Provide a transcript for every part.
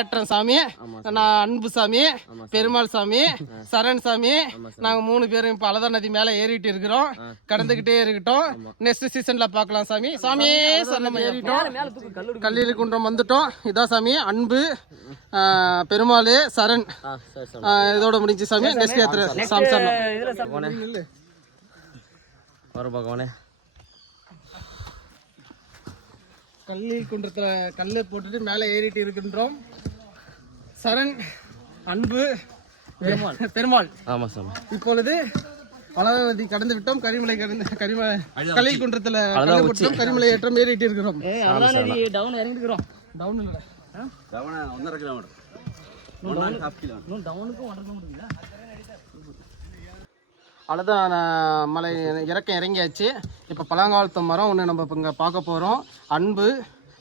ஏற்றம் சாமி, நான் அன்பு சாமி, பெருமாள் சாமி, சரண் சாமி, நாங்க 3 பேரும் இப்ப அலதா நதி மேல ஏறிட்டு இருக்கிறோம். கடந்துகிட்டே இருக்கட்டும். நெக்ஸ்ட் சீசன்ல பாக்கலாம் சாமி. சாமியே சரணம் ஏறிட்டோம். கல்லீரி குன்றம் வந்துட்டோம். இதான் சாமி அன்பு, பெருமாள், சரண். இதோட முடிஞ்சு சாமி. நெக்ஸ்ட் ஏத்துற சாமி சரணம் வர பகவானே. கல்லீரி குன்றத்துல கல்லு போட்டுட்டு மேல ஏறிட்டு இருக்கின்றோம். சரண், அன்பு, பெருமாள். ஆமா சாமி. இப்பொழுது அலதா நதி கடந்து விட்டோம். கரிமலை கல்லீரி குன்றத்துல கரிமலை ஏற்றம் ஏறிட்டு இருக்கிறோம். டவுன் இறங்கிட்டு டவுன் இல்ல, டவுன் 1.5 கிலோமீட்டர், 1.5 கிலோமீட்டர். டவுனுக்கு 1.5 கிலோமீட்டர். அவ்வளோதான், மலை இறக்கம் இறங்கியாச்சு. இப்போ பழங்காலத்து மரம் ஒன்று நம்ம இங்கே பார்க்க போகிறோம். அன்பு,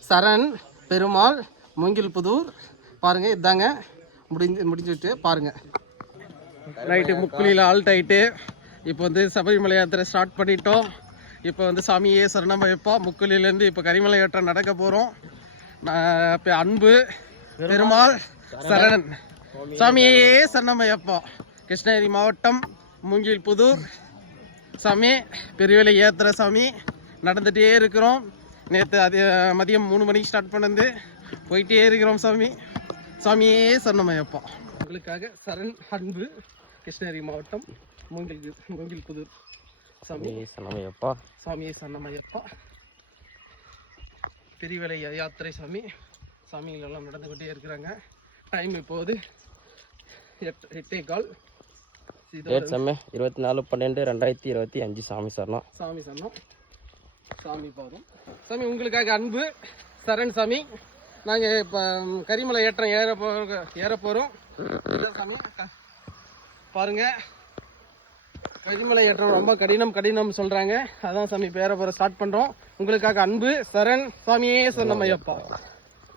சரண், பெருமாள், மூங்கில் புதூர். பாருங்கள், இதாங்க முடிஞ்சுட்டு பாருங்கள். ரைட்டு, முக்குளியில் ஆல்ட் ஆகிட்டு இப்போ வந்து சபரிமலை யாத்திரை ஸ்டார்ட் பண்ணிட்டோம். இப்போ வந்து சாமியே சரணமையப்பா முக்குளிலேருந்து இப்போ கரிமலை ஏற்றம் நடக்க போகிறோம். இப்போ அன்பு, பெருமாள், சரணன், சாமியே சரணமையப்பா. கிருஷ்ணகிரி மாவட்டம் மூங்கில் புதூர் சாமி, பெரியவலை ஏத்துற சாமி. நடந்துகிட்டே இருக்கிறோம். நேற்று மதியம் 3 மணிக்கு ஸ்டார்ட் பண்ணது, போயிட்டே இருக்கிறோம் சாமி. சாமியே சரணமையப்பா. உங்களுக்காக சரண், அன்பு, கிருஷ்ணகிரி மாவட்டம் மூங்கில் புதூர் சாமி சரணமையப்பா. சாமியே சரணமையப்பா. பெரியவலை யாத்திரை சாமி. சாமிகள் எல்லாம் நடந்துகிட்டே இருக்கிறாங்க. டைம் இப்போது 8:15. 24/12/2025. சாமி சரணம். சாமி சரணம். சாமி பாதம். சாமி உங்களுக்காக அன்பு, சரண் சாமி. நாங்கள் இப்போ கரிமலை ஏற்றம் ஏற போகிறோம் சாமி. பாருங்க, கரிமலை ஏற்றம் ரொம்ப கடினம் சொல்கிறாங்க. அதான் சாமி இப்போ ஏற போகிற ஸ்டார்ட் பண்ணுறோம். உங்களுக்காக அன்பு, சரண், சாமியே சரணமையப்பா.